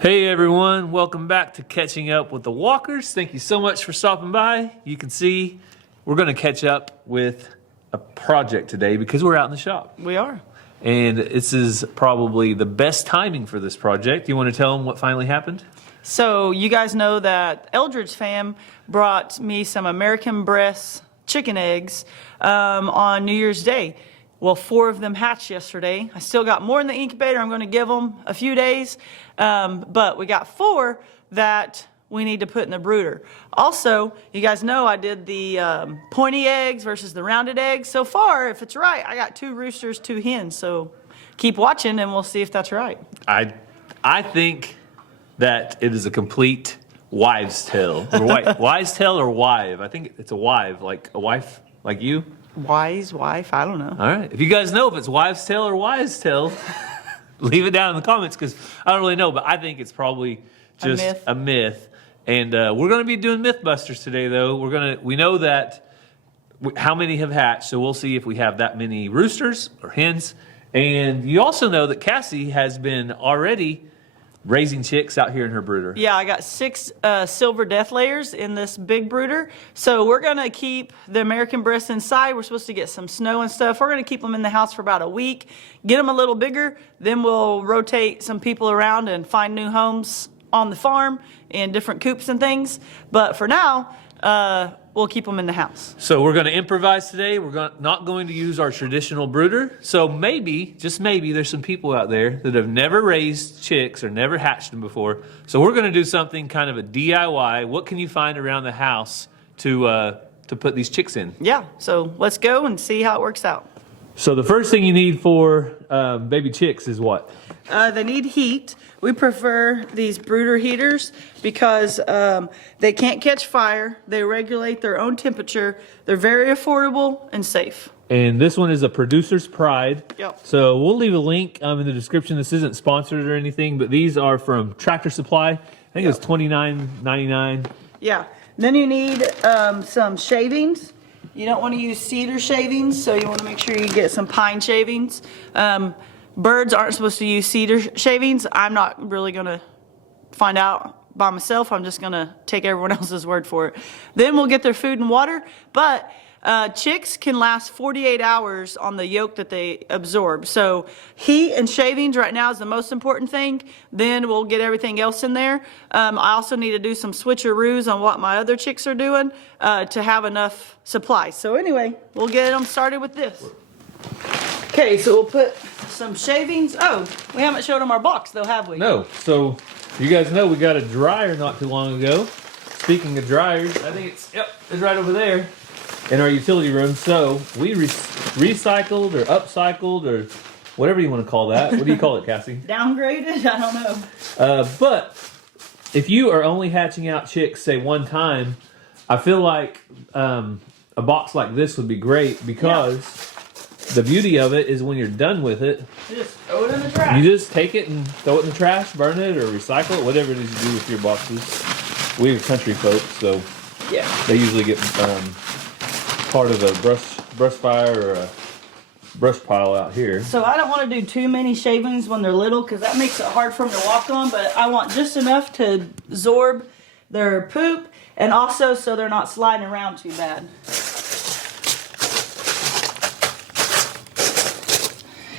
Hey everyone, welcome back to Catching Up with the Walkers. Thank you so much for stopping by. You can see we're going to catch up with a project today because we're out in the shop. We are. And this is probably the best timing for this project. You want to tell them what finally happened? So you guys know that Eldridge fam brought me some American breast chicken eggs on New Year's Day. Well, 4 of them hatched yesterday. I still got more in the incubator. I'm going to give them a few days. But we got 4 that we need to put in the brooder. Also, you guys know I did the pointy eggs versus the rounded eggs. So far, if it's right, I got 2 roosters, 2 hens. So keep watching and we'll see if that's right. I think that it is a complete wives' tale. Wives' tale or wive? I think it's a wive, like a wife like you. Wise wife, I don't know. All right. If you guys know if it's wives' tale or wise tale, leave it down in the comments because I don't really know, but I think it's probably just a myth. And we're going to be doing Mythbusters today, though. We know that how many have hatched, so we'll see if we have that many roosters or hens. And you also know that Cassie has been already raising chicks out here in her brooder. Yeah, I got 6 silver death layers in this big brooder. So we're going to keep the American breasts inside. We're supposed to get some snow and stuff. We're going to keep them in the house for about a week, get them a little bigger. Then we'll rotate some people around and find new homes on the farm in different coops and things. But for now, we'll keep them in the house. So we're going to improvise today. We're not going to use our traditional brooder. So maybe, just maybe, there's some people out there that have never raised chicks or never hatched them before. So we're going to do something kind of a DIY. What can you find around the house to put these chicks in? Yeah, so let's go and see how it works out. So the first thing you need for baby chicks is what? They need heat. We prefer these brooder heaters because they can't catch fire. They regulate their own temperature. They're very affordable and safe. And this one is a Producer's Pride. Yep. So we'll leave a link in the description. This isn't sponsored or anything, but these are from Tractor Supply. I think it was $29.99. Yeah. Then you need some shavings. You don't want to use cedar shavings, so you want to make sure you get some pine shavings. Birds aren't supposed to use cedar shavings. I'm not really going to find out by myself. I'm just going to take everyone else's word for it. Then we'll get their food and water. But chicks can last 48 hours on the yolk that they absorb. So heat and shavings right now is the most important thing. Then we'll get everything else in there. I also need to do some switcheroos on what my other chicks are doing to have enough supplies. So anyway, we'll get them started with this. Okay, so we'll put some shavings. Oh, we haven't showed them our box though, have we? No. So you guys know we got a dryer not too long ago. Speaking of dryers, I think it's right over there in our utility room. So we recycled or upcycled or whatever you want to call that. What do you call it, Cassie? Downgraded? I don't know. But if you are only hatching out chicks, say one time, I feel like a box like this would be great because the beauty of it is when you're done with it, You just throw it in the trash. you just take it and throw it in the trash, burn it, or recycle it, whatever it is you do with your boxes. We're country folks, so Yeah. they usually get part of a brush fire or a brush pile out here. So I don't want to do too many shavings when they're little because that makes it hard for them to walk on, but I want just enough to absorb their poop and also so they're not sliding around too bad.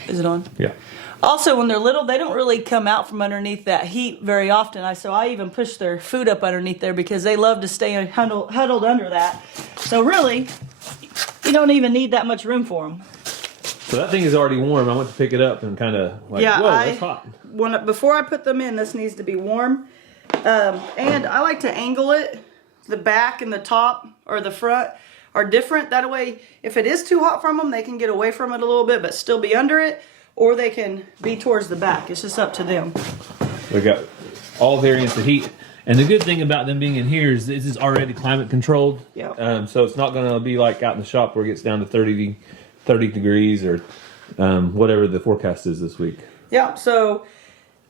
Is it on? Yeah. Also, when they're little, they don't really come out from underneath that heat very often. So I even push their food up underneath there because they love to stay huddled under that. So really, you don't even need that much room for them. So that thing is already warm. I went to pick it up and kind of like, whoa, that's hot. Before I put them in, this needs to be warm. And I like to angle it. The back and the top or the front are different. That way, if it is too hot from them, they can get away from it a little bit but still be under it. Or they can be towards the back. It's just up to them. We got all variants of heat. And the good thing about them being in here is this is already climate controlled. Yeah. So it's not going to be like out in the shop where it gets down to 30 degrees or whatever the forecast is this week. Yeah, so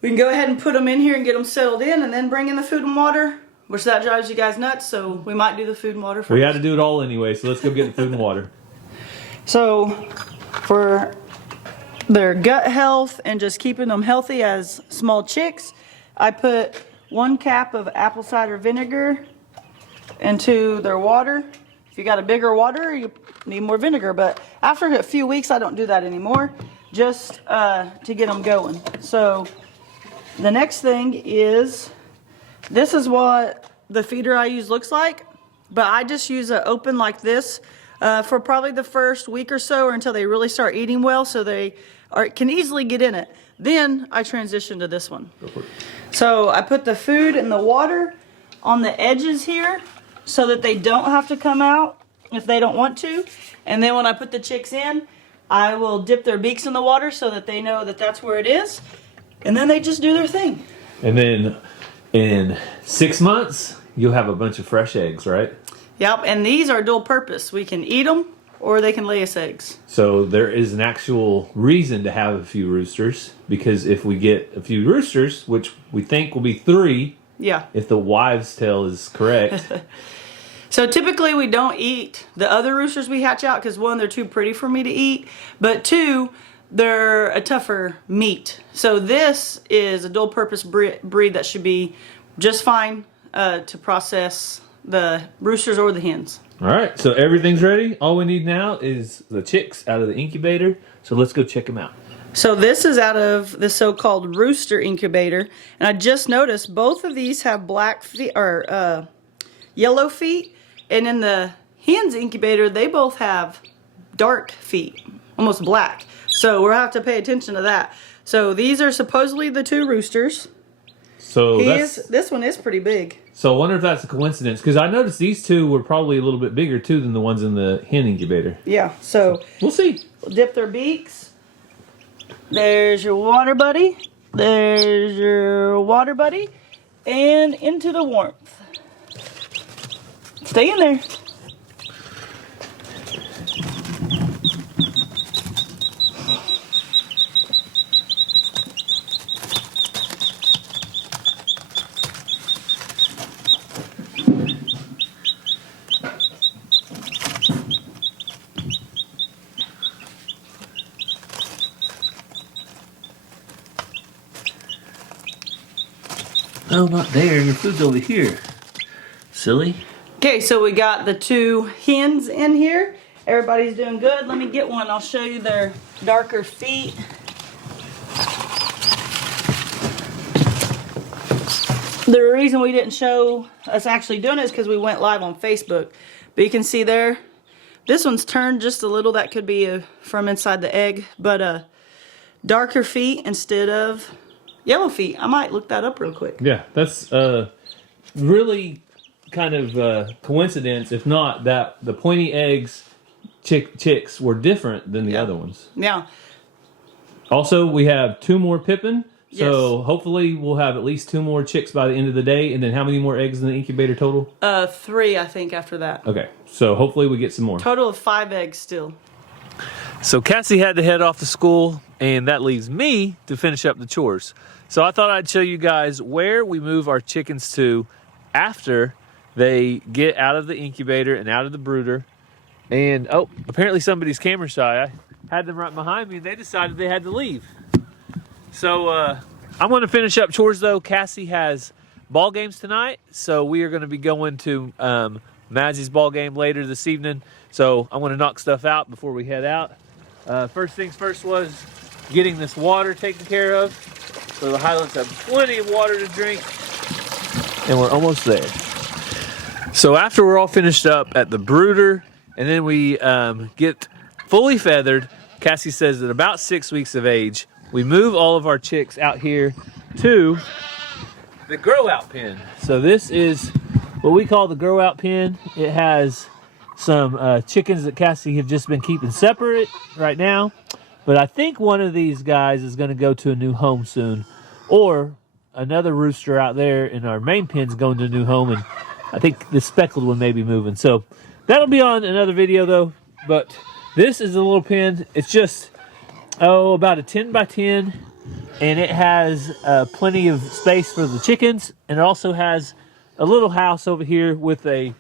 we can go ahead and put them in here and get them settled in and then bring in the food and water, which that drives you guys nuts, so we might do the food and water first. We had to do it all anyway, so let's go get the food and water. So for their gut health and just keeping them healthy as small chicks, I put 1 cap of apple cider vinegar into their water. If you got a bigger water, you need more vinegar. But after a few weeks, I don't do that anymore, just to get them going. So the next thing is, this is what the feeder I use looks like. But I just use it open like this for probably the first week or so, or until they really start eating well, so they can easily get in it. Then I transition to this one. So I put the food and the water on the edges here so that they don't have to come out if they don't want to. And then when I put the chicks in, I will dip their beaks in the water so that they know that that's where it is. And then they just do their thing. And then in 6 months, you'll have a bunch of fresh eggs, right? Yep, and these are dual purpose. We can eat them or they can lay us eggs. So there is an actual reason to have a few roosters, because if we get a few roosters, which we think will be 3, yeah, if the wives' tale is correct. So typically we don't eat the other roosters we hatch out because 1, they're too pretty for me to eat, but 2, they're a tougher meat. So this is a dual purpose breed that should be just fine to process the roosters or the hens. All right, so everything's ready. All we need now is the chicks out of the incubator. So let's go check them out. So this is out of the so-called rooster incubator, and I just noticed both of these have black feet or yellow feet, and in the hens incubator they both have dark feet, almost black. So we'll have to pay attention to that. So these are supposedly the 2 roosters. So this one is pretty big. So I wonder if that's a coincidence, because I noticed these 2 were probably a little bit bigger too than the ones in the hen incubator. Yeah, so we'll see. We'll dip their beaks. There's your water buddy. There's your water buddy. And into the warmth. Stay in there. Oh, not there. Your food's over here. Silly. Okay, so we got the 2 hens in here. Everybody's doing good. Let me get one. I'll show you their darker feet. The reason we didn't show us actually doing it is because we went live on Facebook. But you can see there, this one's turned just a little. That could be from inside the egg. But darker feet instead of yellow feet. I might look that up real quick. Yeah, that's really kind of coincidence, if not that the pointy eggs chicks were different than the other ones. Yeah. Also, we have 2 more Pippin, so yes. Hopefully we'll have at least 2 more chicks by the end of the day. And then how many more eggs in the incubator total? 3, I think, after that. Okay, so hopefully we get some more. Total of 5 eggs still. So Cassie had to head off to school, and that leaves me to finish up the chores. So I thought I'd show you guys where we move our chickens to after they get out of the incubator and out of the brooder. And, oh, apparently somebody's camera shy. I had them right behind me, and they decided they had to leave. So I'm going to finish up chores, though. Cassie has ball games tonight, so we are going to be going to Mazzie's ball game later this evening. So I'm going to knock stuff out before we head out. First things first was getting this water taken care of. So the Highlands have plenty of water to drink, and we're almost there. So after we're all finished up at the brooder, and then we get fully feathered, Cassie says at about 6 weeks of age, we move all of our chicks out here to the grow out pen. So this is what we call the grow out pen. It has some chickens that Cassie have just been keeping separate right now. But I think one of these guys is going to go to a new home soon. Or another rooster out there in our main pen is going to a new home. And I think the speckled one may be moving. So that'll be on another video though. But this is a little pen. It's just, about a 10 by 10. And it has plenty of space for the chickens. And it also has a little house over here with a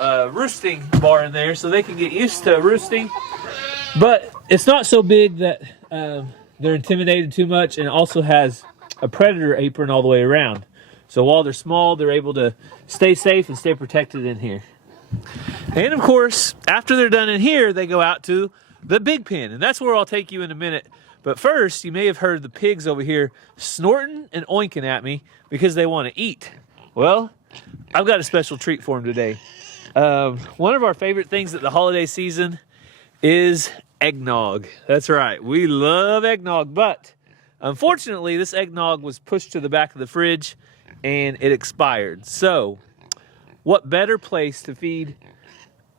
roosting bar in there so they can get used to roosting. But it's not so big that they're intimidated too much, and it also has a predator apron all the way around. So while they're small, they're able to stay safe and stay protected in here. And of course, after they're done in here, they go out to the big pen, and that's where I'll take you in a minute. But first, you may have heard the pigs over here snorting and oinking at me because they want to eat. Well, I've got a special treat for them today. One of our favorite things at the holiday season is eggnog. That's right, we love eggnog, but unfortunately, this eggnog was pushed to the back of the fridge and it expired. So, what better place to feed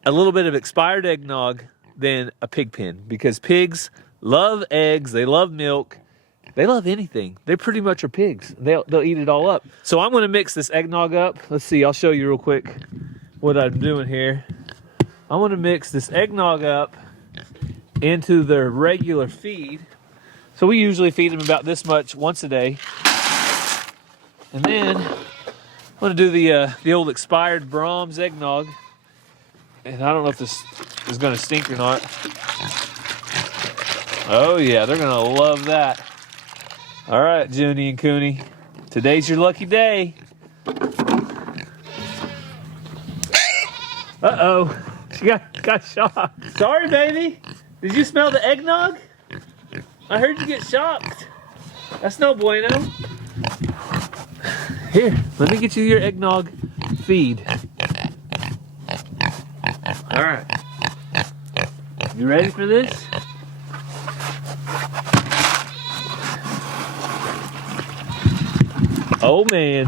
a little bit of expired eggnog than a pig pen? Because pigs love eggs, they love milk, they love anything. They pretty much are pigs. They'll eat it all up. So I'm gonna mix this eggnog up. Let's see, I'll show you real quick what I'm doing here. I'm gonna mix this eggnog up into their regular feed. So we usually feed them about this much once a day. And then I'm gonna do the old expired Brahms eggnog. And I don't know if this is gonna stink or not. Oh yeah, they're gonna love that. All right, Junie and Cooney, today's your lucky day. Uh-oh, she got shocked. Sorry, baby. Did you smell the eggnog? I heard you get shocked. That's no bueno. Here, let me get you your eggnog feed. All right. You ready for this? Oh, man.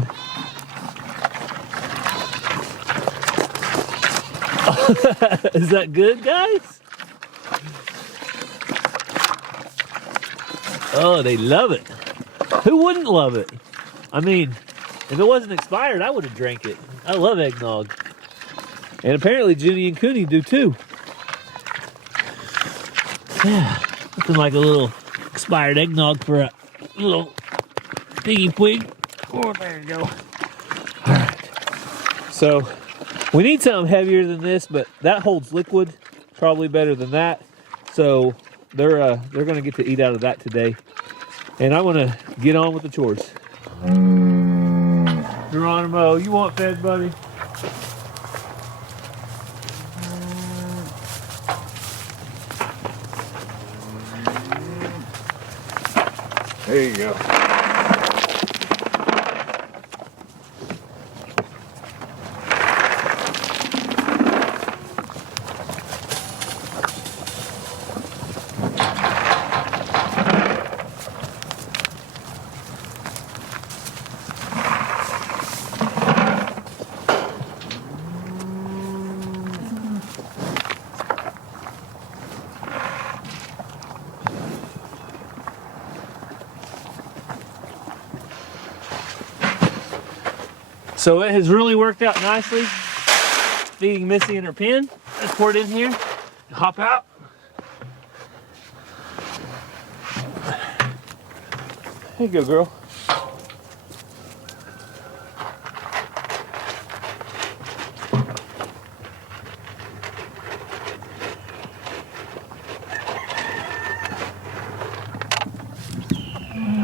Is that good, guys? Oh, they love it. Who wouldn't love it? I mean, if it wasn't expired, I would have drank it. I love eggnog. And apparently Junie and Cooney do too. Yeah, nothing like a little expired eggnog for a little piggy pig. Oh, there you go. All right. So we need something heavier than this, but that holds liquid probably better than that. So they're gonna get to eat out of that today. And I want to get on with the chores. Geronimo, you want fed, buddy? There you go. So it has really worked out nicely, feeding Missy in her pen. Let's pour it in here, hop out. There you go, girl.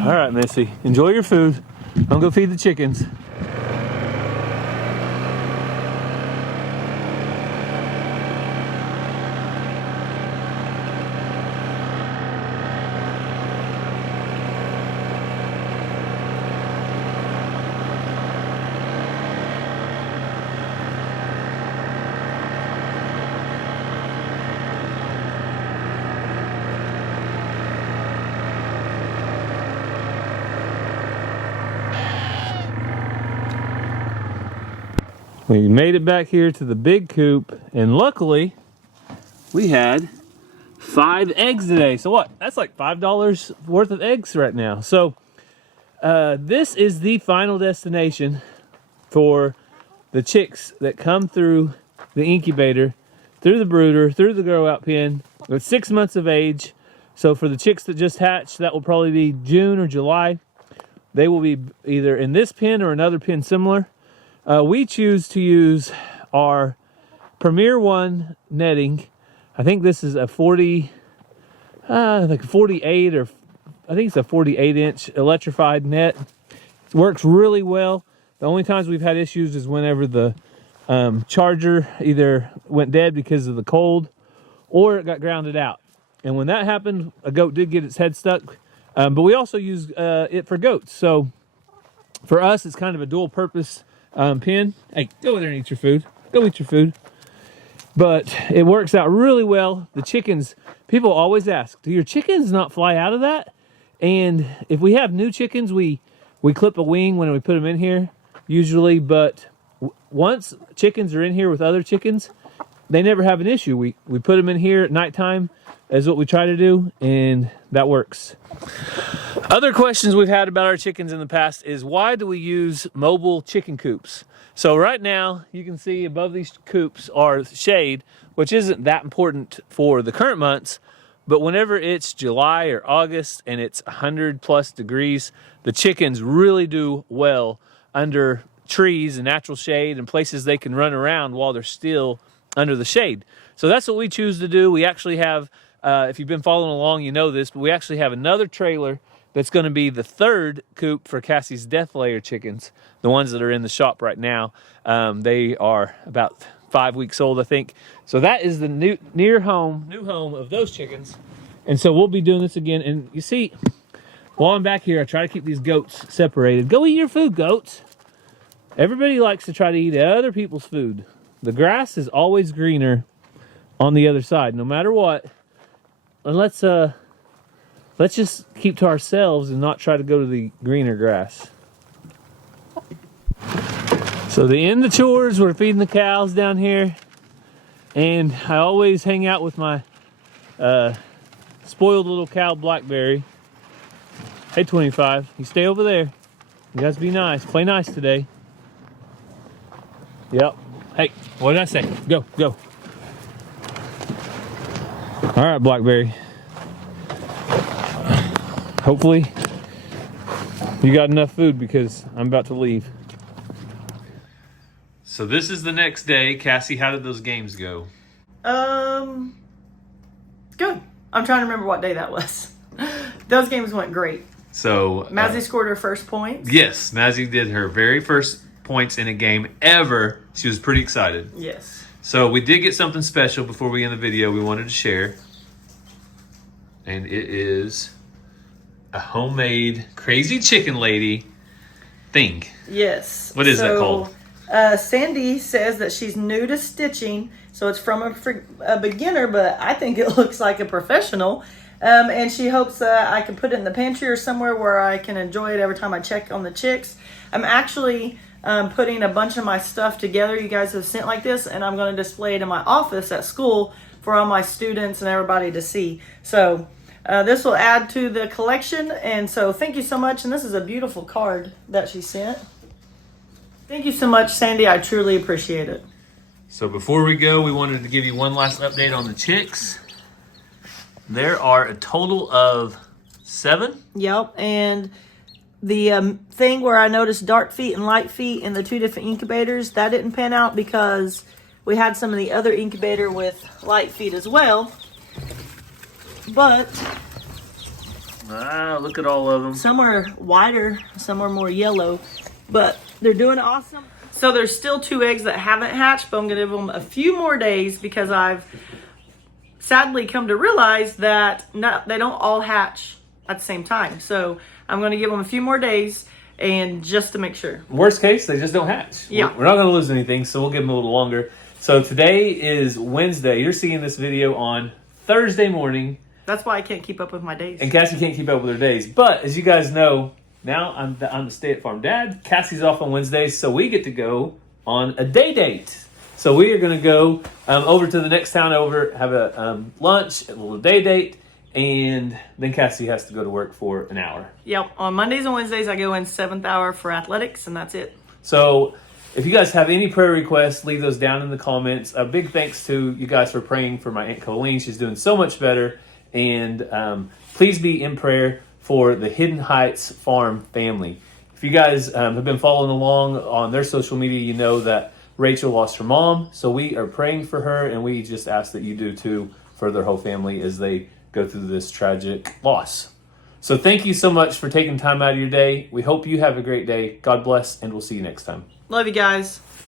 All right, Missy, enjoy your food. I'm gonna go feed the chickens. We made it back here to the big coop, and luckily we had 5 eggs today. So what? That's like $5 worth of eggs right now. So this is the final destination for the chicks that come through the incubator, through the brooder, through the grow out pen. They're 6 months of age. So for the chicks that just hatched, that will probably be June or July. They will be either in this pen or another pen similar. We choose to use our Premier One netting. I think this is a 40, like 48 or I think it's a 48-inch electrified net. It works really well. The only times we've had issues is whenever the charger either went dead because of the cold or it got grounded out. And when that happened, a goat did get its head stuck. But we also use it for goats. So for us, it's kind of a dual purpose pen. Hey, go over there and eat your food. Go eat your food. But it works out really well. The chickens, people always ask, do your chickens not fly out of that? And if we have new chickens, we clip a wing when we put them in here, usually. But once chickens are in here with other chickens, they never have an issue. We put them in here at nighttime, is what we try to do, and that works. Other questions we've had about our chickens in the past is, why do we use mobile chicken coops? So right now, you can see above these coops are shade, which isn't that important for the current months, but whenever it's July or August and it's 100+ degrees, the chickens really do well under trees and natural shade and places they can run around while they're still under the shade. So that's what we choose to do. We actually have, if you've been following along, you know this, but we actually have another trailer that's going to be the third coop for Cassie's death layer chickens, the ones that are in the shop right now. They are about 5 weeks old, I think. So that is the new home of those chickens. And so we'll be doing this again. And you see, while I'm back here, I try to keep these goats separated. Go eat your food, goats. Everybody likes to try to eat other people's food. The grass is always greener on the other side, no matter what. And let's just keep to ourselves and not try to go to the greener grass. So the end of chores, we're feeding the cows down here. And I always hang out with my spoiled little cow, Blackberry. Hey, 25, you stay over there. You guys be nice. Play nice today. Yep. Hey, what did I say? Go, go. All right, Blackberry. Hopefully you got enough food because I'm about to leave. So this is the next day. Cassie, how did those games go? Good. I'm trying to remember what day that was. Those games went great. So Mazzy scored her first points. Yes, Mazzy did her very first points in a game ever. She was pretty excited. Yes. So we did get something special before we end the video we wanted to share. And it is a homemade Crazy Chicken Lady thing. Yes. What is that called? Sandy says that she's new to stitching, so it's from a beginner, but I think it looks like a professional. And she hopes I can put it in the pantry or somewhere where I can enjoy it every time I check on the chicks. I'm actually putting a bunch of my stuff together you guys have sent like this, and I'm going to display it in my office at school for all my students and everybody to see. So this will add to the collection, and so thank you so much. And this is a beautiful card that she sent. Thank you so much, Sandy. I truly appreciate it. So before we go, we wanted to give you one last update on the chicks. There are a total of 7. Yep, and the thing where I noticed dark feet and light feet in the 2 different incubators, that didn't pan out because we had some of the other incubator with light feet as well. But look at all of them. some are whiter, some are more yellow, but they're doing awesome. So there's still 2 eggs that haven't hatched, but I'm gonna give them a few more days because I've sadly come to realize that they don't all hatch at the same time. So I'm going to give them a few more days, and just to make sure. Worst case, they just don't hatch. Yeah. We're not going to lose anything, so we'll give them a little longer. So today is Wednesday. You're seeing this video on Thursday morning. That's why I can't keep up with my days. And Cassie can't keep up with her days. But as you guys know, now I'm the stay-at-farm dad. Cassie's off on Wednesdays, so we get to go on a day date. So we are going to go over to the next town over, have a lunch, a little day date, and then Cassie has to go to work for an hour. Yep. On Mondays and Wednesdays, I go in 7th hour for athletics, and that's it. So if you guys have any prayer requests, leave those down in the comments. A big thanks to you guys for praying for my Aunt Colleen. She's doing so much better. And please be in prayer for the Hidden Heights Farm family. If you guys have been following along on their social media, you know that Rachel lost her mom, so we are praying for her, and we just ask that you do too for their whole family as they go through this tragic loss. So thank you so much for taking time out of your day. We hope you have a great day. God bless, and we'll see you next time. Love you guys.